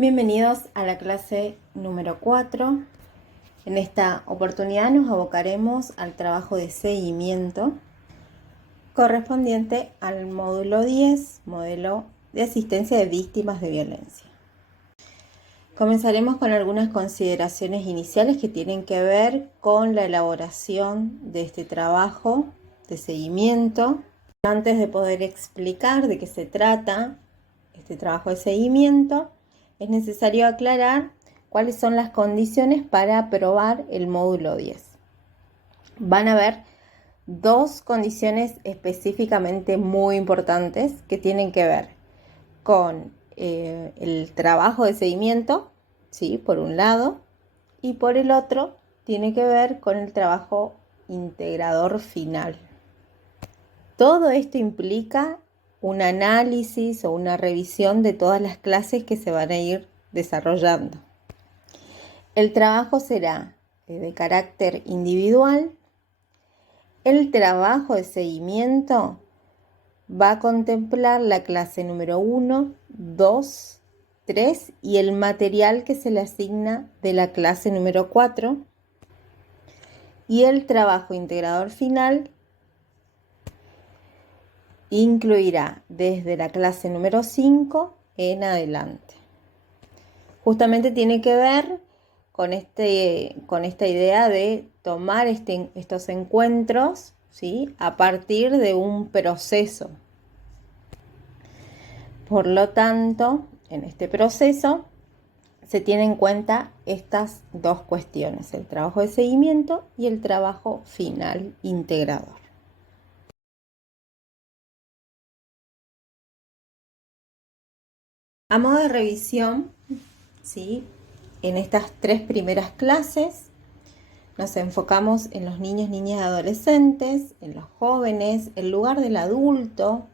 Bienvenidos a la clase número 4. En esta oportunidad nos abocaremos al trabajo de seguimiento correspondiente al módulo 10, modelo de asistencia de víctimas de violencia. Comenzaremos con algunas consideraciones iniciales que tienen que ver con la elaboración de este trabajo de seguimiento. Antes de poder explicar de qué se trata este trabajo de seguimiento, es necesario aclarar cuáles son las condiciones para aprobar el módulo 10. Van a haber dos condiciones específicamente muy importantes que tienen que ver con el trabajo de seguimiento, ¿sí? Por un lado, y por el otro tiene que ver con el trabajo integrador final. Todo esto implica un análisis o una revisión de todas las clases que se van a ir desarrollando. El trabajo será de carácter individual. El trabajo de seguimiento va a contemplar la clase número 1, 2, 3 y el material que se le asigna de la clase número 4. Y el trabajo integrador final incluirá desde la clase número 5 en adelante. Justamente tiene que ver con esta idea de tomar estos encuentros, ¿sí? A partir de un proceso. Por lo tanto, en este proceso se tienen en cuenta estas dos cuestiones, el trabajo de seguimiento y el trabajo final integrador. A modo de revisión, ¿sí? En estas 3 primeras clases nos enfocamos en los niños, niñas y adolescentes, en los jóvenes, el lugar del adulto,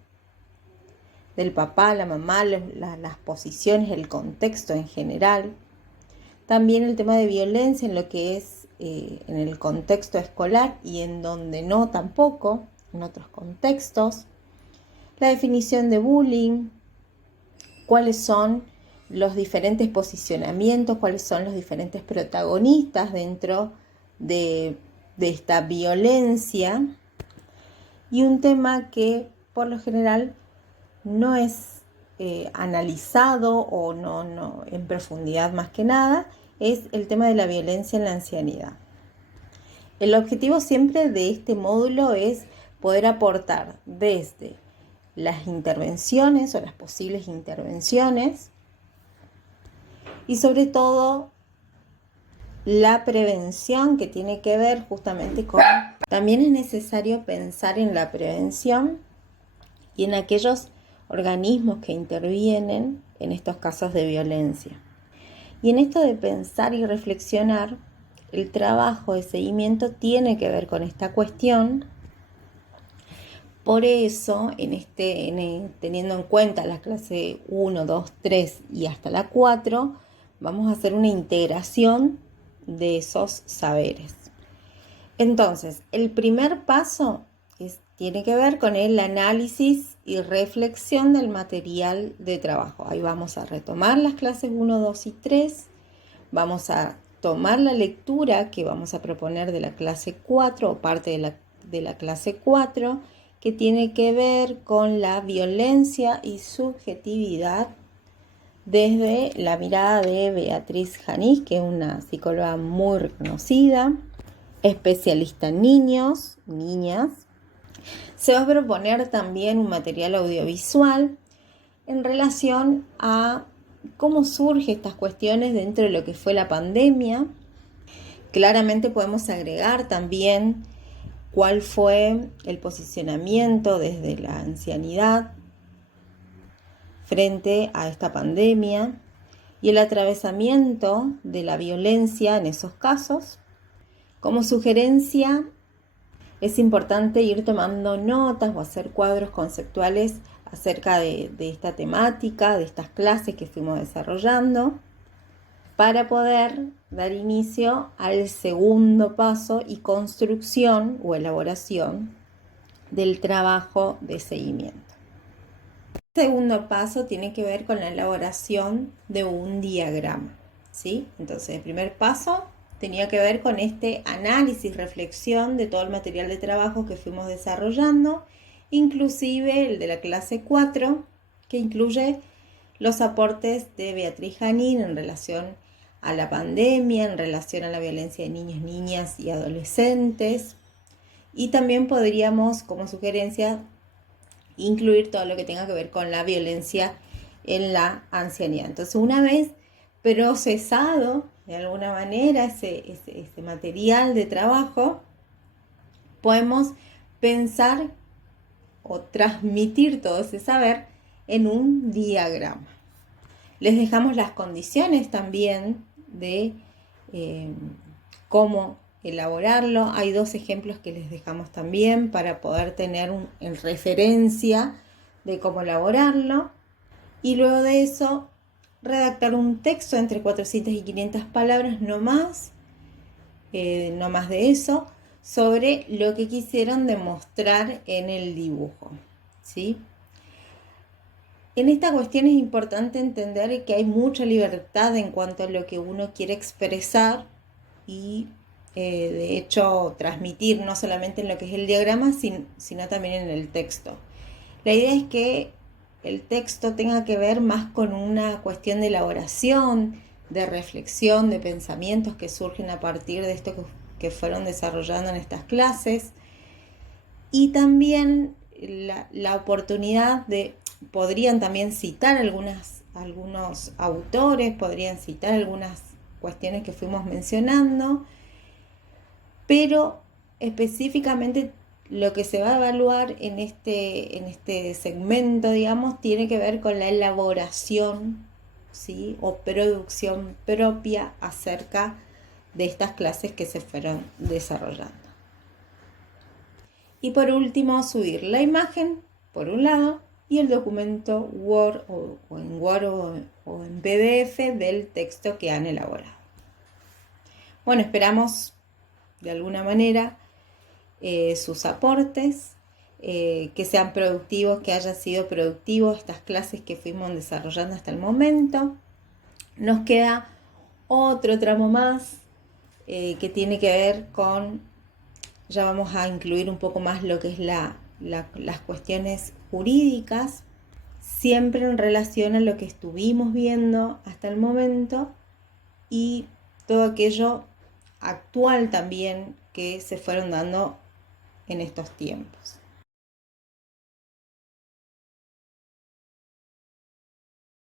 del papá, la mamá, las posiciones, el contexto en general. También el tema de violencia en lo que es en el contexto escolar y en donde no tampoco, en otros contextos. La definición de bullying, cuáles son los diferentes posicionamientos, cuáles son los diferentes protagonistas dentro de esta violencia, y un tema que por lo general no es analizado o no en profundidad más que nada, es el tema de la violencia en la ancianidad. El objetivo siempre de este módulo es poder aportar desde las intervenciones o las posibles intervenciones y sobre todo la prevención, que tiene que ver justamente con... También es necesario pensar en la prevención y en aquellos organismos que intervienen en estos casos de violencia. Y en esto de pensar y reflexionar, el trabajo de seguimiento tiene que ver con esta cuestión. Por eso, teniendo en cuenta la clase 1, 2, 3 y hasta la 4, vamos a hacer una integración de esos saberes. Entonces, el primer paso tiene que ver con el análisis y reflexión del material de trabajo. Ahí vamos a retomar las clases 1, 2 y 3. Vamos a tomar la lectura que vamos a proponer de la clase 4 o parte de la clase 4, que tiene que ver con la violencia y subjetividad desde la mirada de Beatriz Janís, que es una psicóloga muy reconocida, especialista en niños, niñas. Se va a proponer también un material audiovisual en relación a cómo surgen estas cuestiones dentro de lo que fue la pandemia. Claramente podemos agregar también cuál fue el posicionamiento desde la ancianidad frente a esta pandemia y el atravesamiento de la violencia en esos casos. Como sugerencia, es importante ir tomando notas o hacer cuadros conceptuales acerca de esta temática, de estas clases que fuimos desarrollando, para poder dar inicio al segundo paso y construcción o elaboración del trabajo de seguimiento. Segundo paso tiene que ver con la elaboración de un diagrama, ¿sí? Entonces, el primer paso tenía que ver con este análisis, reflexión de todo el material de trabajo que fuimos desarrollando, inclusive el de la clase 4, que incluye los aportes de Beatriz Janín en relación a la pandemia, en relación a la violencia de niños, niñas y adolescentes. Y también podríamos, como sugerencia, incluir todo lo que tenga que ver con la violencia en la ancianidad. Entonces, una vez procesado de alguna manera ese material de trabajo, podemos pensar o transmitir todo ese saber en un diagrama. Les dejamos las condiciones también de cómo elaborarlo. Hay 2 ejemplos que les dejamos también para poder tener en referencia de cómo elaborarlo. Y luego de eso, redactar un texto entre 400 y 500 palabras, no más de eso, sobre lo que quisieron demostrar en el dibujo, ¿sí? En esta cuestión es importante entender que hay mucha libertad en cuanto a lo que uno quiere expresar y de hecho transmitir, no solamente en lo que es el diagrama, sino también en el texto. La idea es que el texto tenga que ver más con una cuestión de elaboración, de reflexión, de pensamientos que surgen a partir de esto que fueron desarrollando en estas clases, y también la oportunidad de, podrían también citar algunos autores, podrían citar algunas cuestiones que fuimos mencionando, pero específicamente lo que se va a evaluar en este segmento, digamos, tiene que ver con la elaboración, ¿sí?, o producción propia acerca de estas clases que se fueron desarrollando. Y por último, subir la imagen, por un lado, y el documento Word o en Word o en PDF del texto que han elaborado. Bueno, esperamos de alguna manera sus aportes, que sean productivos, que hayan sido productivos estas clases que fuimos desarrollando hasta el momento. Nos queda otro tramo más que tiene que ver con, ya vamos a incluir un poco más lo que es las cuestiones jurídicas, siempre en relación a lo que estuvimos viendo hasta el momento y todo aquello actual también que se fueron dando en estos tiempos.